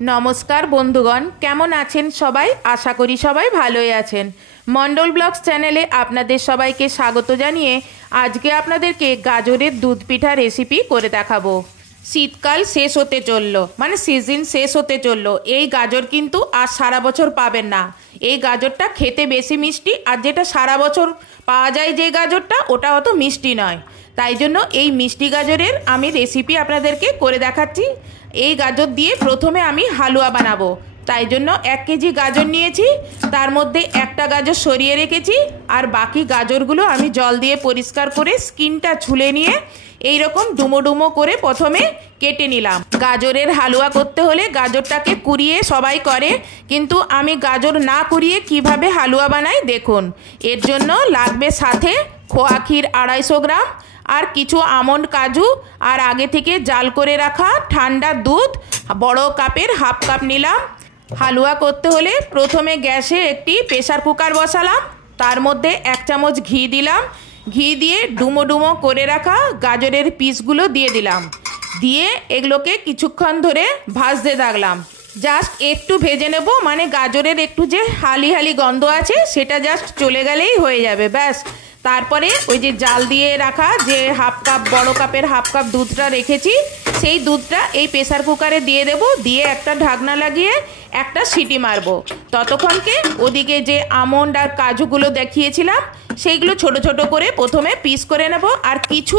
नमस्कार बंधुगण केमन आছেন সবাই आशा करी सबाई भालोई आছেন। मंडल ब्लग्स चैनेले आपनादेर सबाइके स्वागत जानिए आजके आपनादेरके गाजरेर दूध पिठा रेसिपि करे देखाबो। शीतकाल शेष होते चललो माने सीजन शेष होते चललो এই গাজর কিন্তু আর সারা বছর পাবেন না। এই গাজরটা খেতে বেশি মিষ্টি আর যেটা সারা বছর পাওয়া যায় যে গাজরটা ওটা অত মিষ্টি নয়। তাই জন্য এই মিষ্টি গাজরের আমি রেসিপি আপনাদেরকে করে দেখাচ্ছি। এই গাজর দিয়ে প্রথমে আমি হালুয়া বানাবো। তাই জন্য 1 কেজি গাজর নিয়েছি, তার মধ্যে একটা গাজর সরিয়ে রেখেছি আর বাকি গাজরগুলো আমি জল দিয়ে পরিষ্কার করে স্কিনটা ছুলে নিয়ে এই রকম ডুমো ডুমো করে প্রথমে কেটে নিলাম। গাজরের হালুয়া করতে হলে গাজরটাকে কুড়িয়ে সবাই করে, কিন্তু আমি গাজর না কুড়িয়ে কিভাবে হালুয়া বানাই দেখুন। এর জন্য লাগবে সাথে খোয়া ক্ষীর 250 গ্রাম আর কিছু আমন্ড কাজু আর আগে থেকে জাল করে রাখা ঠান্ডা দুধ বড় কাপের হাফ কাপ নিলাম। হালুয়া করতে হলে প্রথমে গ্যাসে একটি প্রেসার কুকার বসালাম, তার মধ্যে 1 চামচ ঘি দিলাম। ঘি দিয়ে ডুমো ডুমো করে রাখা গাজরের পিসগুলো দিয়ে দিলাম, দিয়ে এগুলোকে কিছুক্ষণ ধরে ভাজতে থাকলাম। জাস্ট একটু ভেজে নেব, মানে গাজরের একটু যে হালি হালি গন্ধ আছে সেটা জাস্ট চলে গেলেই হয়ে যাবে ব্যাস। তারপরে ওই যে জাল দিয়ে রাখা যে হাফ কাপ বড় কাপের হাফ কাপ দুধটা রেখেছি সেই দুধটা এই প্রেসার কুকারে দিয়ে দেব, দিয়ে একটা ঢাকনা লাগিয়ে একটা সিটি মারবো। ততক্ষণকে ওদিকে যে আমন্ড আর কাজুগুলো দেখিয়েছিলাম সেইগুলো ছোট ছোট করে প্রথমে পিস করে নেব আর কিছু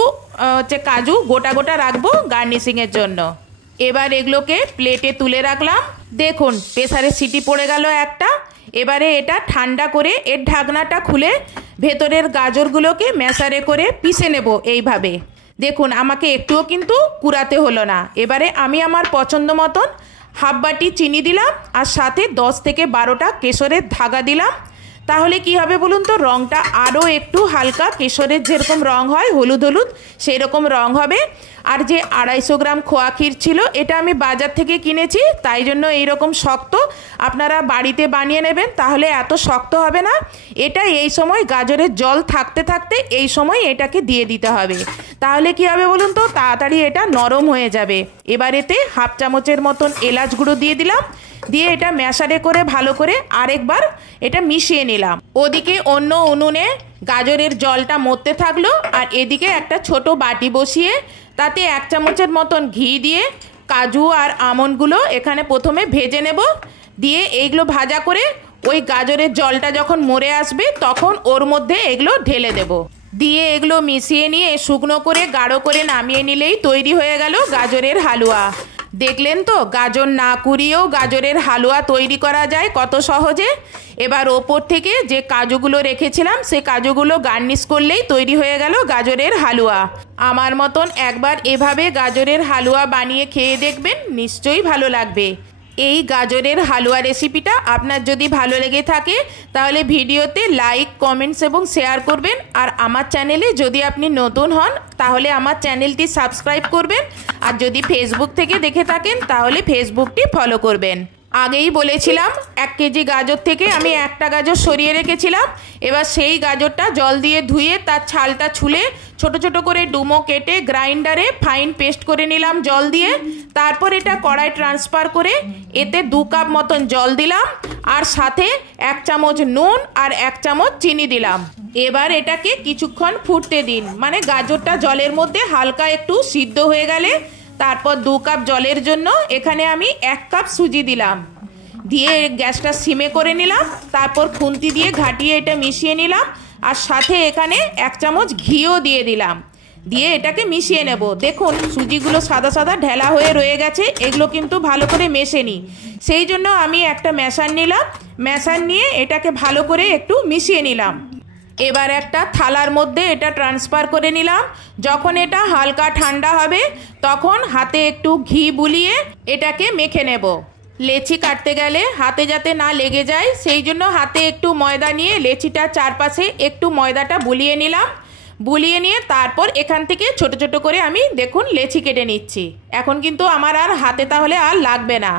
যে কাজু গোটা গোটা রাখবো গার্নিশিংয়ের জন্য। এবার এগুলোকে প্লেটে তুলে রাখলাম। দেখুন প্রেসারে সিটি পড়ে গেল একটা। এবারে এটা ঠান্ডা করে এর ঢাকনাটা খুলে ভেতরের গাজরগুলোকে ম্যাশারে করে পিষে নেব এইভাবে। দেখুন আমাকে একটুও কিন্তু কুড়াতে হলো না। এবারে আমি আমার পছন্দ মতন হাফ বাটি চিনি দিলাম আর সাথে 10 থেকে 12টা কেশরের ধাগা দিলাম। তাহলে কি হবে বলুন তো, রঙটা আরও একটু হালকা কেশরের যেরকম রঙ হয় হলুদ হলুদ সেই রকম রঙ হবে। আর যে 250 গ্রাম খোয়া ক্ষীর ছিল এটা আমি বাজার থেকে কিনেছি, তাই জন্য এইরকম শক্ত। আপনারা বাড়িতে বানিয়ে নেবেন তাহলে এত শক্ত হবে না। এটা এই সময় গাজরের জল থাকতে থাকতে এই সময় এটাকে দিয়ে দিতে হবে, তাহলে কি হবে বলুন তো, তাড়াতাড়ি এটা নরম হয়ে যাবে। এবার এতে হাফ চামচের মতন এলাচ গুঁড়ো দিয়ে দিলাম, দিয়ে এটা ম্যাশারে করে ভালো করে আরেকবার এটা মিশিয়ে নিলাম। ওদিকে অন্য উনুনে গাজরের জলটা মরতে থাকলো আর এদিকে একটা ছোট বাটি বসিয়ে তাতে 1 চামচের মতন ঘি দিয়ে কাজু আর আমন্ডগুলো এখানে প্রথমে ভেজে নেব। দিয়ে এইগুলো ভাজা করে ওই গাজরের জলটা যখন মরে আসবে তখন ওর মধ্যে এগুলো ঢেলে দেব। দিয়ে এগুলো মিশিয়ে নিয়ে শুকনো করে গাঢ় করে নামিয়ে নিলেই তৈরি হয়ে গেল গাজরের হালুয়া। দেখলেন তো গাজর না কুড়িয়েও গাজরের হালুয়া তৈরি করা যায় কত সহজে। এবার ওপর থেকে যে কাজুগুলো রেখেছিলাম সেই কাজুগুলো গার্নিশ করলেই তৈরি হয়ে গেল গাজরের হালুয়া। আমার মতন একবার এভাবে গাজরের হালুয়া বানিয়ে খেয়ে দেখবেন, নিশ্চয়ই ভালো লাগবে। এই গাজরের হালুয়া রেসিপিটা আপনার যদি ভালো লেগে থাকে তাহলে ভিডিওতে লাইক কমেন্টস এবং শেয়ার করবেন। আর আমার চ্যানেলে যদি আপনি নতুন হন তাহলে আমার চ্যানেলটি সাবস্ক্রাইব করবেন, আর যদি ফেসবুক থেকে দেখে থাকেন তাহলে ফেসবুকটি ফলো করবেন। আগেই বলেছিলাম 1 কেজি গাজর থেকে আমি একটা গাজর সরিয়ে রেখেছিলাম। এবার সেই গাজরটা জল দিয়ে ধুয়ে তার ছালটা ছুলে ছোট ছোট করে ডুমো কেটে গ্রাইন্ডারে ফাইন পেস্ট করে নিলাম জল দিয়ে। তারপর এটা কড়াই ট্রান্সফার করে এতে 2 কাপ মতন জল দিলাম আর সাথে 1 চামচ নুন আর 1 চামচ চিনি দিলাম। এবার এটাকে কিছুক্ষণ ফুটতে দিন, মানে গাজরটা জলের মধ্যে হালকা একটু সিদ্ধ হয়ে গেলে তারপর 2 কাপ জলের জন্য এখানে আমি 1 কাপ সুজি দিলাম। দিয়ে গ্যাসটা সিমে করে নিলাম, তারপর খুন্তি দিয়ে ঘাটিয়ে এটা মিশিয়ে নিলাম আর সাথে এখানে 1 চামচ ঘিও দিয়ে দিলাম। দিয়ে এটাকে মিশিয়ে নেব। দেখুন সুজিগুলো সাদা সাদা ঢেলা হয়ে রয়ে গেছে, এগুলো কিন্তু ভালো করে মেশেনি, সেই জন্য আমি একটা ম্যাশার নিলাম। ম্যাশার নিয়ে এটাকে ভালো করে একটু মিশিয়ে নিলাম। এবার একটা থালার মধ্যে এটা ট্রান্সফার করে নিলাম। যখন এটা হালকা ঠান্ডা হবে তখন হাতে একটু ঘি বুলিয়ে এটাকে মেখে নেব। লেচি কাটতে গেলে হাতে যাতে না লেগে যায় সেই জন্য হাতে একটু ময়দা নিয়ে লেচিটার চারপাশে একটু ময়দাটা বুলিয়ে নিলাম। বুলিয়ে নিয়ে তারপর এখান থেকে ছোট ছোট করে আমি দেখুন লেচি কেটে নিচ্ছি। এখন কিন্তু আমার আর হাতে তাহলে আর লাগবে না।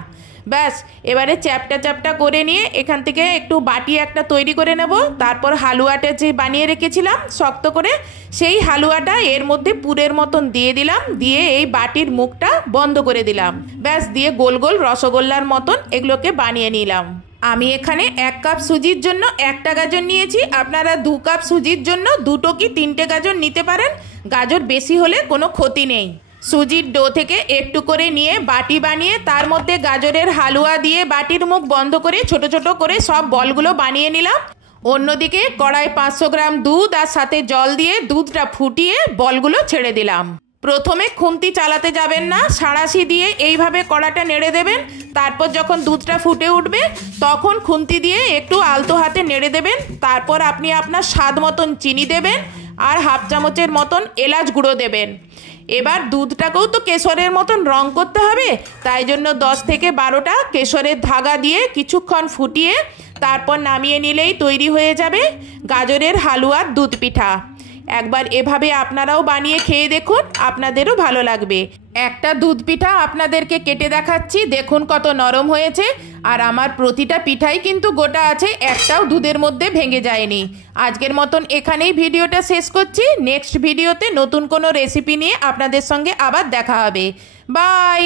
ব্যাস এবারে চ্যাপটা চ্যাপটা করে নিয়ে এখান থেকে একটু বাটি একটা তৈরি করে নেব। তারপর হালুয়াটা যে বানিয়ে রেখেছিলাম শক্ত করে, সেই হালুয়াটা এর মধ্যে পুরের মতন দিয়ে দিলাম, দিয়ে এই বাটির মুখটা বন্ধ করে দিলাম। ব্যাস দিয়ে গোল গোল রসগোল্লার মতন এগুলোকে বানিয়ে নিলাম। আমি এখানে 1 কাপ সুজির জন্য 1টা গাজর নিয়েছি। আপনারা 2 কাপ সুজির জন্য 2টো কি 3টে গাজর নিতে পারেন। গাজর বেশি হলে কোনো ক্ষতি নেই। সুজির ডো থেকে একটু করে নিয়ে বাটি বানিয়ে তার মধ্যে গাজরের হালুয়া দিয়ে বাটির মুখ বন্ধ করে ছোট ছোট করে সব বলগুলো বানিয়ে নিলাম। অন্যদিকে কড়াই 500 গ্রাম দুধ আর সাথে জল দিয়ে দুধটা ফুটিয়ে বলগুলো ছেড়ে দিলাম। প্রথমে খুন্তি চালাতে যাবেন না, সাঁড়াশি দিয়ে এইভাবে কড়াটা নেড়ে দেবেন। তারপর যখন দুধটা ফুটে উঠবে তখন খুন্তি দিয়ে একটু আলতো হাতে নেড়ে দেবেন। তারপর আপনি আপনার স্বাদ মতন চিনি দেবেন আর হাফ চামচের মতন এলাচ গুঁড়ো দেবেন। এবার দুধটাকেও তো কেশরের মতন রং করতে হবে, তাই জন্য 10 থেকে 12টা কেশরের ধাগা দিয়ে কিছুক্ষণ ফুটিয়ে তারপর নামিয়ে নিলেই তৈরি হয়ে যাবে গাজরের হালুয়ার দুধ পিঠা। একবার এভাবে আপনারাও বানিয়ে খেয়ে দেখুন, আপনাদেরও ভালো লাগবে। একটা দুধ পিঠা আপনাদেরকে কেটে দেখাচ্ছি, দেখুন কত নরম হয়েছে। আর আমার প্রতিটা পিঠাই কিন্তু গোটা আছে, একটাও দুধের মধ্যে ভেঙে যায়নি। আজকের মতন এখানেই ভিডিওটা শেষ করছি। নেক্সট ভিডিওতে নতুন কোনো রেসিপি নিয়ে আপনাদের সঙ্গে আবার দেখা হবে। বাই।